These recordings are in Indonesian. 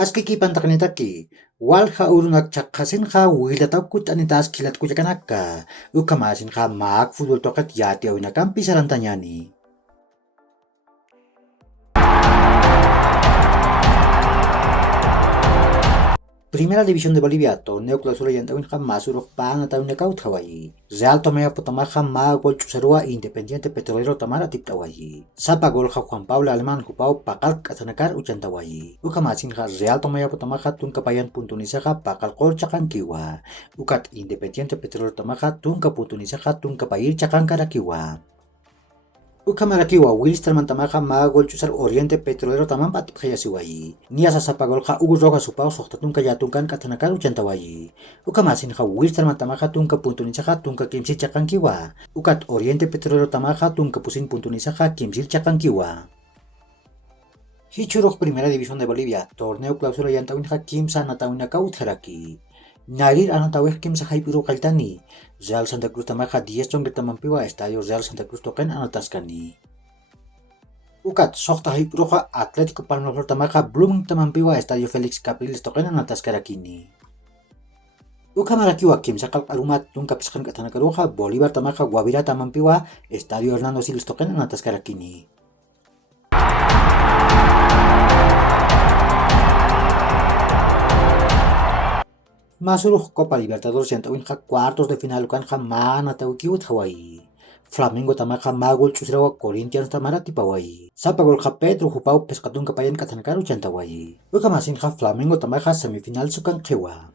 Aski pantakanitaki, walha urunak chakasinha wilatawkut anitas kilat kuchakanaka, ukamasinha mak fútbol tokat yati awinakan pisarantanyani. Primera División de Bolivia, torneo clausura yantawin jamás pan atawin kaut hawaii. Real Tomea Potamaja ma gol chusarua Independiente Petrolero Tamara tiptawayi. Sapa gol Juan Pablo Alemán Jupao pakal katanakar uchantawayi. Ukamasin Real Tomea Potamaja tunkapayan puntunisaja pakal gol chakan kiwa. Ukat Independiente Petrolero Tamaja tunka puntunisaja tunkapayir chakan karakiwa. Ukamarakiwa Wilster Tamaja ma gol chusar Oriente Petrolero tamam patip hayasiwayi. Nia sasapagol ha Hugo Roja supao sohtatunka yatunkan katanakar uchantawayi. Ukamasin ha Wilster Tamaja tunka puntunisaja tunka kimsi chakankiwa. Ukat Oriente Petrolero Tamaja tunka pusin puntunisaja kimsil chakankiwa. Hichurok Primera División de Bolivia, torneo clausura yantawinja kimsa natawinaka utharaki. Narir anatawih kimsa haipiro kaltani. Real Santa Cruz Tamaja 10 chongre tamampiwa Estadio Real Santa Cruz token anataskani. Ukat sohta haiproja Atlético Palmaflor Tamaja Blooming tamampiwa Estadio Félix Capriles token anataskarakini. Ukamarakiwa kimsa kalk arumat tunka piskan katanakaroja Bolívar Tamaja Guavira tamampiwa Estadio Hernando Siles token anataskarakini. Masuruh Copa Libertadores yantawinja cuartos de final kan mana tawkiwit Hawaii. Flamengo Tamaja magol chusrawa Corinthians Tamara tipawai. Sapagol ha Pedro Jupao Pescatun kapayan katanakaru chantawai. Ukamasin ha Flamengo Tamaja semifinal sukan kewa.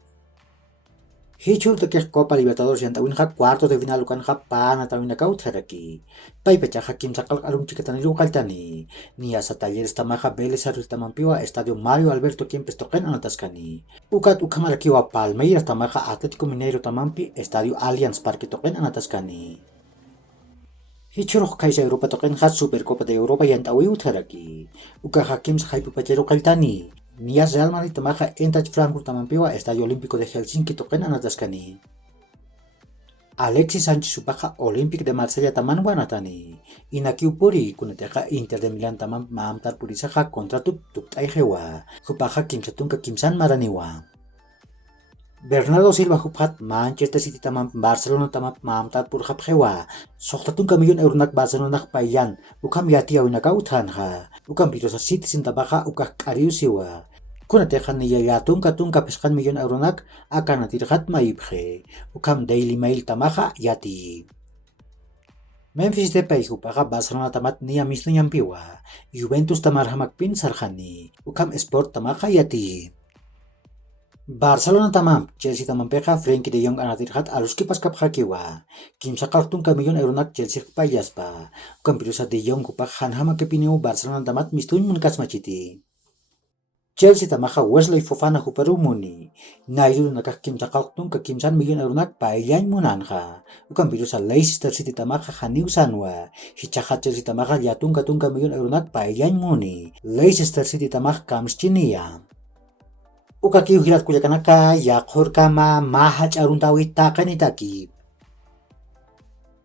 Hichur tekeh Copa Libertadores yantawinja cuartos de final kan ha pana tawinakaut heraki. Paipecha hakim sakal alum chikataniru kaltani. Nia sa Talleres Tamaja Vélez Arril Tamampiwa Estadio Mario Alberto Kempes token anataskani. Ukat ukamarakiwa Palmeiras Tamaja Atlético Mineiro Tamampi Estadio Allianz Parque token anataskani. Hichurok kaisa Europa token ha Supercopa de Europa yantawi utharaki. Uka hakim sa haipupachero kaltani. Nia Real Madrid Tamaja Eintracht Frankfurt Tamampiwa Estadio Olímpico de Helsinki token anataskani. Alexis Sánchez Supaja Olympic de Marsella taman wanatani. Inakiu puri kunateja Inter de Milán tamam maamtar purisaja kontra tuk taijewa. Jupaja kimsatunka kimsan maraniwa. Bernardo Silva Juphat Manchester City tamam Barcelona tamam maamtar purjapjewa. Sohtatunka milyon euronak Barcelona payan. Ukam yati awinaka uthanha. Ukam pirosa Citizen tabaja ukak kariusiwa. Kunateja niyatunka tunka peskan milyon euronak akan natirhat maibje. Ukam Daily Mail tamaja yati. Memphis Depay Jupaja Barcelona tamat niya misno nyampiwa. Juventus tamar hamakpin sarjani. Ukam Sport tamaja yati. Barcelona tamam, Chelsea tamam peja Frenkie de Jong anatirhat aluski paskap hakiwa. Kimsa kartunka milyon euronak Chelsea payaspa. Ukam pirosa de Jong kupaj hanhama kepineu Barcelona tamat mistun munkas machiti. Chelsea tamaja Wesley Fofana huparumuni. Nairu nakak kimsa kalktung ke kimsan milyon euronak pailyan munanja. Ukam pirosa Leicester City tamaja haniu sanwa. Hichaha Chelsea tamaja yatunga milyon euronak pailyan muni. Leicester City tamaja kamschinia. Uka kiu hilat kuyakanaka yakhor kama mahach aruntawi takanitaki.